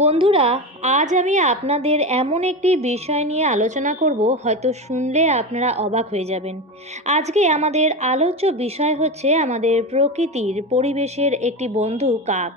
বন্ধুরা, আজ আমি আপনাদের এমন একটি বিষয় নিয়ে আলোচনা করব, হয়তো শুনলে আপনারা অবাক হয়ে যাবেন। আজকে আমাদের আলোচ্য বিষয় হচ্ছে আমাদের প্রকৃতির পরিবেশের একটি বন্ধু কাক।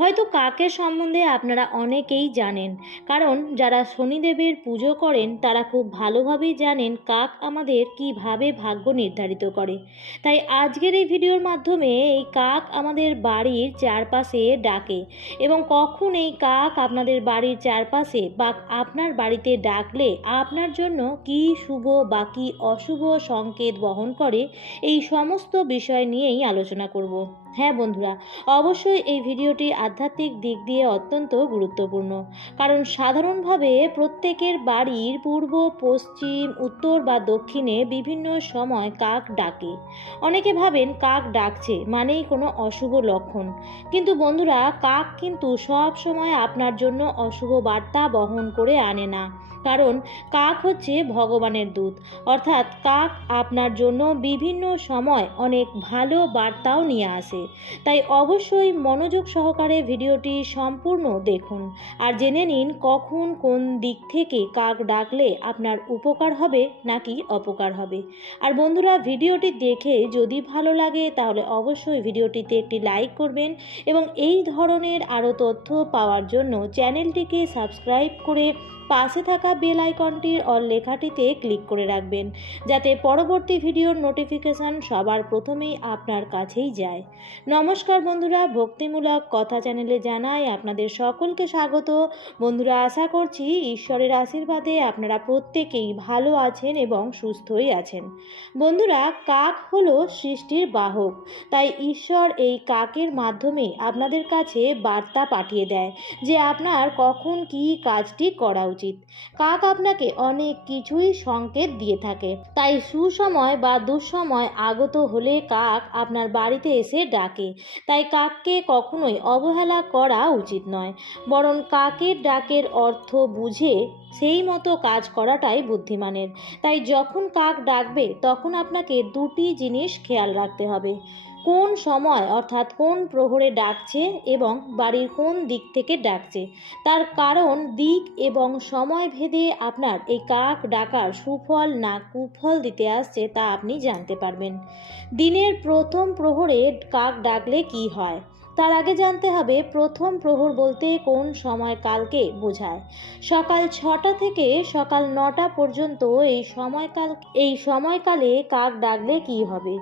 হয়তো কাকের সম্বন্ধে আপনারা অনেকেই জানেন, কারণ যারা শনিদেবের পুজো করেন তারা খুব ভালোভাবেই জানেন কাক আমাদের কিভাবে ভাগ্য নির্ধারিত করে। তাই আজকের এই ভিডিওর মাধ্যমে এই কাক আমাদের বাড়ির চারপাশে ডাকে এবং কখন এই কাক আপনাদের বাড়ির চারপাশে বা আপনার বাড়িতে ডাকলে আপনার জন্য কী শুভ বা কী অশুভ সংকেত বহন করে, এই সমস্ত বিষয় নিয়েই আলোচনা করব। হ্যাঁ বন্ধুরা, অবশ্যই এই ভিডিওটি আধ্যাত্মিক দিক দিয়ে অত্যন্ত গুরুত্বপূর্ণ, কারণ সাধারণভাবে প্রত্যেকের বাড়ির পূর্ব, পশ্চিম, উত্তর বা দক্ষিণে বিভিন্ন সময় কাক ডাকে। অনেকে ভাবেন কাক ডাকছে মানেই কোনো অশুভ লক্ষণ, কিন্তু বন্ধুরা, কাক কিন্তু সব সময় আপনার জন্য অশুভ বার্তা বহন করে আনে না। কারণ কাক হচ্ছে ভগবানের দূত, অর্থাৎ কাক আপনার জন্য বিভিন্ন সময় অনেক ভালো বার্তাও নিয়ে আসে। তাই অবশ্যই মনোযোগ সহকারে ভিডিওটি সম্পূর্ণ দেখুন আর জেনে নিন কখন কোন দিক থেকে কাক ডাকলে আপনার উপকার হবে নাকি অপকার হবে। আর বন্ধুরা, ভিডিওটি দেখে যদি ভালো লাগে তাহলে অবশ্যই ভিডিওটিতে একটি লাইক করবেন এবং এই ধরনের আরও তথ্য পাওয়ার জন্য চ্যানেলটিকে সাবস্ক্রাইব করে পাশে থাকা বেল আইকনটির অল লেখাটিতে ক্লিক করে রাখবেন, যাতে পরবর্তী ভিডিওর নোটিফিকেশান সবার প্রথমেই আপনার কাছেই যায়। নমস্কার বন্ধুরা, ভক্তিমূলক কথা চ্যানেলে জানাই আপনাদের সকলকে স্বাগত। বন্ধুরা, আশা করছি ঈশ্বরের আশীর্বাদে আপনারা প্রত্যেকেই ভালো আছেন এবং সুস্থই আছেন। বন্ধুরা, কাক হলো সৃষ্টির বাহক, তাই ঈশ্বর এই কাকের মাধ্যমে আপনাদের কাছে বার্তা পাঠিয়ে দেয় যে আপনার কখন কী কাজটি করা উচিত। কাক আপনাকে অনেক কিছুই সংকেত দিয়ে থাকে, তাই সুসময় বা দুঃসময় আগত হলে কাক আপনার বাড়িতে এসে ডাকে। তাই কাককে কখনোই অবহেলা করা উচিত নয়, বরং কাকের ডাকের অর্থ বুঝে সেই মতো কাজ করাটাই বুদ্ধিমানের। তাই যখন কাক ডাকবে তখন আপনাকে দুটি জিনিস খেয়াল রাখতে হবে: কোন সময় অর্থাৎ কোন প্রহরে ডাকছে এবং বাড়ির কোন দিক থেকে ডাকছে। তার কারণ দিক এবং সময় ভেদে আপনার এই কাক ডাকার সুফল না কুফল দিতে আসছে তা আপনি জানতে পারবেন। দিনের প্রথম প্রহরে কাক ডাকলে কি হয় তার আগে জানতে হবে প্রথম প্রহর বলতে কোন সময়কালকে বোঝায়। সকাল 6টা থেকে সকাল 9টা পর্যন্ত এই সময়কালে কাক ডাকলে কি হবে।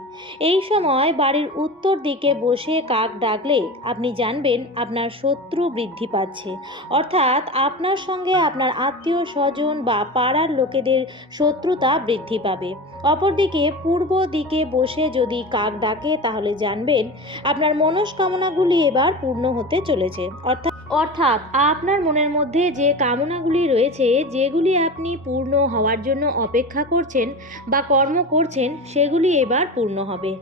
এই সময় বাড়ির উত্তর দিকে বসে কাক ডাকলে আপনি জানবেন আপনার শত্রু বৃদ্ধি পাচ্ছে, অর্থাৎ আপনার সঙ্গে আপনার আত্মীয় স্বজন বা পাড়ার লোকেদের শত্রুতা বৃদ্ধি পাবে। অপরদিকে পূর্ব দিকে বসে যদি কাক ডাকে তাহলে জানবেন আপনার মনস্কামনাগুলি এবার পূর্ণ হতে চলেছে। অর্থাৎ আপনার মনের মধ্যে যে কামনাগুলি রয়েছে, যেগুলি আপনি পূর্ণ হওয়ার জন্য অপেক্ষা করছেন বা কর্ম করছেন, সেগুলি এবার পূর্ণ হবে।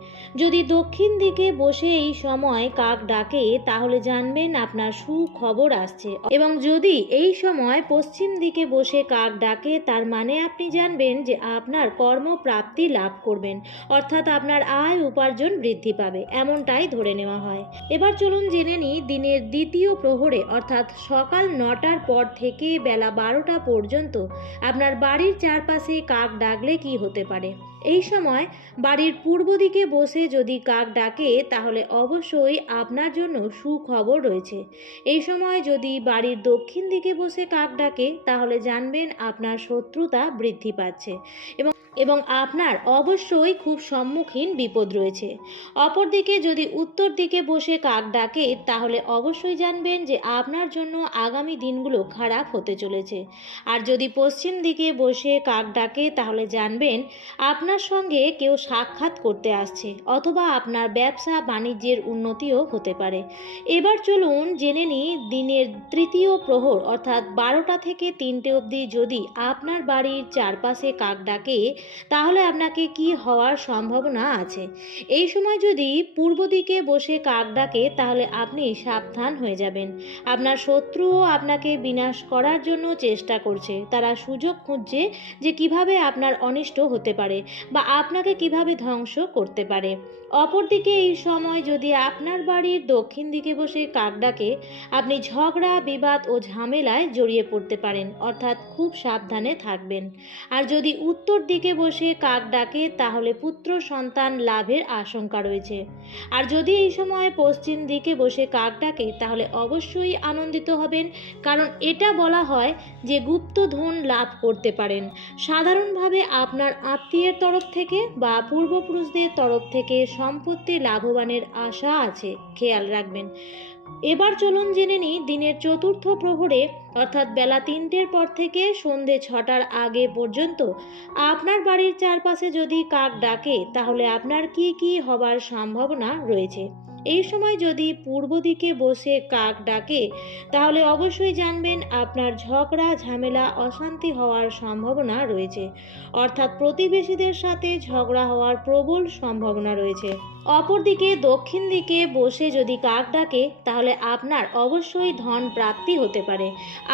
যদি দক্ষিণ দিকে বসে এই সময় কাক ডাকে তাহলে জানবেন আপনার সুখবর আসছে, এবং যদি এই সময় পশ্চিম দিকে বসে কাক ডাকে তার মানে আপনি জানবেন যে আপনার কর্মপ্রাপ্তি লাভ করবেন, অর্থাৎ আপনার আয় উপার্জন বৃদ্ধি পাবে, এমনটাই ধরে নেওয়া হয়। এবার চলুন জেনে নিই দিনের দ্বিতীয় প্রহরে অর্থাৎ সকাল 9টার পর থেকে বেলা 12টা পর্যন্ত আপনার বাড়ির চারপাশে কাক ডাকলে কি হতে পারে। এই সময় বাড়ির পূর্ব দিকে বসে যদি কাক ডাকে তাহলে অবশ্যই আপনার জন্য সুখবর রয়েছে। এই সময় যদি বাড়ির দক্ষিণ দিকে বসে কাক ডাকে তাহলে জানবেন আপনার শত্রুতা বৃদ্ধি পাচ্ছে এবং আপনার অবশ্যই খুব সম্মুখীন বিপদ রয়েছে। অপরদিকে যদি উত্তর দিকে বসে কাক ডাকে তাহলে অবশ্যই জানবেন যে আপনার জন্য আগামী দিনগুলো খারাপ হতে চলেছে। আর যদি পশ্চিম দিকে বসে কাক ডাকে তাহলে জানবেন আপনার সঙ্গে কেউ সাক্ষাৎ করতে আসছে, অথবা আপনার ব্যবসা বাণিজ্যের উন্নতিও হতে পারে। এবার চলুন জেনে নিই দিনের তৃতীয় প্রহর অর্থাৎ 12টা থেকে 3টে অবধি যদি আপনার বাড়ির চারপাশে কাক ডাকে তাহলে আপনাকে কি হওয়ার সম্ভাবনা আছে। এই সময় যদি পূর্ব দিকে বসে কাক ডাকে তাহলে আপনি সাবধান হয়ে যাবেন। আপনার শত্রুও আপনাকে বিনাশ করার জন্য চেষ্টা করছে, তারা সুযোগ খুঁজছে যে কিভাবে আপনার অনিষ্ট হতে পারে। বা আপনাকে কিভাবে ধ্বংস করতে পারে। অপরদিকে এই সময় যদি আপনার বাড়ির দক্ষিণ দিকে বসে কাক ডাকে, আপনি ঝগড়া, বিবাদ ও ঝামেলায় জড়িয়ে পড়তে পারেন, অর্থাৎ খুব সাবধানে থাকবেন। আর যদি উত্তর দিকে বসে কাক ডাকে তাহলে পুত্র সন্তান লাভের আশঙ্কা রয়েছে। আর যদি এই সময় পশ্চিম দিকে বসে কাক ডাকে তাহলে অবশ্যই আনন্দিত হবেন, কারণ এটা বলা হয় যে গুপ্তধন লাভ করতে পারেন। সাধারণভাবে আপনার আত্মীয়ের তরফ থেকে বা পূর্বপুরুষদের তরফ থেকে সম্পত্তি লাভবানের আশা আছে, খেয়াল রাখবেন। এবার চলুন জেনে নিই দিনের চতুর্থ প্রহরে, অর্থাৎ বেলা 3টের পর থেকে সন্ধে 6টার আগে পর্যন্ত আপনার বাড়ির চারপাশে যদি কাক ডাকে তাহলে আপনার কি কি হবার সম্ভাবনা রয়েছে। এই সময় যদি পূর্ব দিকে বসে কাক ডাকে তাহলে অবশ্যই জানবেন আপনার ঝগড়া, ঝামেলা, অশান্তি হওয়ার সম্ভাবনা রয়েছে, অর্থাৎ প্রতিবেশীদের সাথে ঝগড়া হওয়ার প্রবল সম্ভাবনা রয়েছে। অপরদিকে দক্ষিণ দিকে বসে যদি কাক ডাকে তাহলে আপনার অবশ্যই ধন প্রাপ্তি হতে পারে।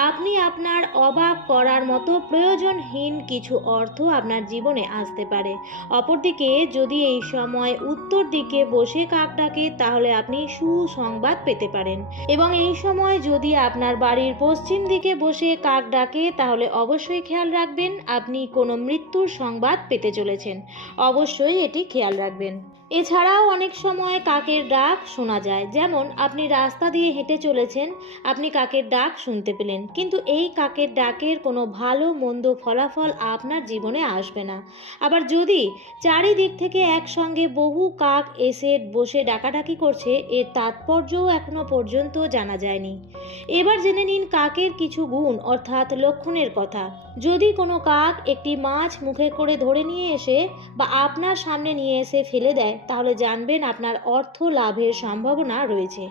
আপনি আপনার অবাক করার মতো প্রয়োজনহীন কিছু অর্থ আপনার জীবনে আসতে পারে। অপরদিকে যদি এই সময় উত্তর দিকে বসে কাক ডাকে তাহলে আপনি সুসংবাদ পেতে পারেন। এবং এই সময় যদি আপনার বাড়ির পশ্চিম দিকে বসে কাক ডাকে তাহলে অবশ্যই খেয়াল রাখবেন আপনি কোনো মৃত্যুর সংবাদ পেতে চলেছেন। অবশ্যই এটি খেয়াল রাখবেন। এছাড়াও অনেক সময় কাকের ডাক শোনা যায়, যেমন আপনি রাস্তা দিয়ে হেঁটে চলেছেন, আপনি কাকের ডাক শুনতে পেলেন, কিন্তু এই কাকের ডাকের কোনো ভালো মন্দ ফলাফল আপনার জীবনে আসবে না। আবার যদি চারিদিক থেকে একসঙ্গে বহু কাক এসে বসে ডাকাডাকি করছে, এর তাৎপর্যও এখনো পর্যন্ত জানা যায়নি। এবার জেনে নিন কাকের কিছু গুণ অর্থাৎ লক্ষণের কথা। যদি কোনো কাক একটি মাছ মুখে করে ধরে নিয়ে এসে বা আপনার সামনে নিয়ে এসে ফেলে দেয় তাহলে জানবেন আপনার অর্থ লাভের সম্ভাবনা রয়েছে।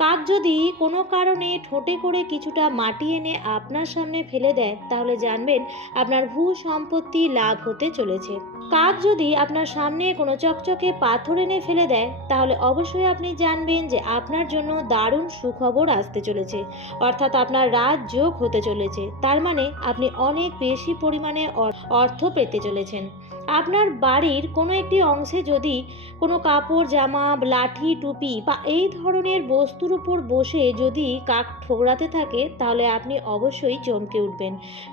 কাক যদি কোনো কারণে ঠোঁটে করে কিছুটা মাটি এনে আপনার সামনে ফেলে দেয় তাহলে জানবেন আপনার ভূ সম্পত্তি লাভ হতে চলেছে। কাক যদি আপনার সামনে কোনো চকচকে পাথর এনে ফেলে দেয় তাহলে অবশ্যই আপনি জানবেন যে আপনার জন্য দারুণ সুখবর আসতে চলেছে, অর্থাৎ আপনার রাজযোগ হতে চলেছে। তার মানে আপনি অনেক বেশি পরিমাণে অর্থ পেতে চলেছেন। আপনার বাড়ির কোনো একটি অংশে যদি কোনো কাপড়, জামা, লাঠি, টুপি বা এই ধরনের বস্তুর উপর বসে যদি কাক ঠোকরাতে থাকে তাহলে আপনি অবশ্যই চমকে উঠবেন,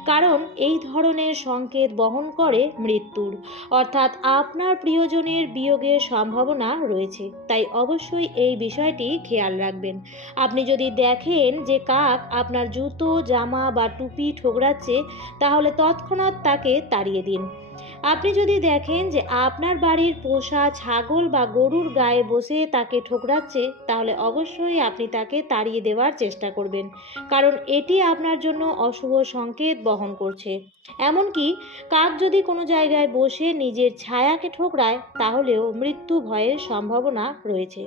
কারণ এই ধরনের সংকেত বহন করে মৃত্যুর, অর্থাৎ আপনার প্রিয়জনের বিয়োগের সম্ভাবনা রয়েছে। তাই অবশ্যই এই বিষয়টি খেয়াল রাখবেন। আপনি যদি দেখেন যে কাক আপনার জুতো, জামা বা টুপি ঠোকরাচ্ছে তাহলে তৎক্ষণাৎ তাকে তাড়িয়ে দিন। আপনি যদি দেখেন যে আপনার বাড়ির পোষা ছাগল বা গরুর গায়ে বসে তাকে ঠোকরাচ্ছে তাহলে অবশ্যই আপনি তাকে তাড়িয়ে দেওয়ার চেষ্টা করবেন, কারণ এটি আপনার জন্য অশুভ সংকেত বহন করছে। এমনকি কাক যদি কোনো জায়গায় বসে নিজের ছায়াকে ঠোকরায় তাহলেও মৃত্যু ভয়ের সম্ভাবনা রয়েছে।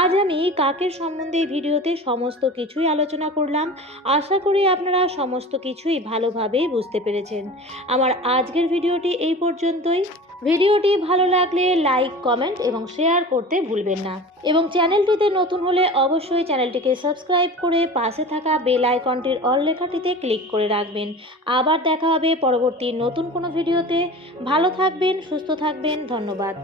আজ আমি কাকের সম্বন্ধে এই ভিডিওতে সমস্ত কিছুই আলোচনা করলাম। আশা করি আপনারা সমস্ত কিছুই ভালোভাবেই বুঝতে পেরেছেন। আমার আজকের ভিডিওটি এই পর্যন্তই। ভিডিওটি ভালো লাগলে লাইক, কমেন্ট এবং শেয়ার করতে ভুলবেন না, এবং চ্যানেলটিতে নতুন হলে অবশ্যই চ্যানেলটিকে সাবস্ক্রাইব করে পাশে থাকা বেল আইকনটির অল লেখাটিতে ক্লিক করে রাখবেন। আবার দেখা হবে পরবর্তী নতুন কোনো ভিডিওতে। ভালো থাকবেন, সুস্থ থাকবেন। ধন্যবাদ।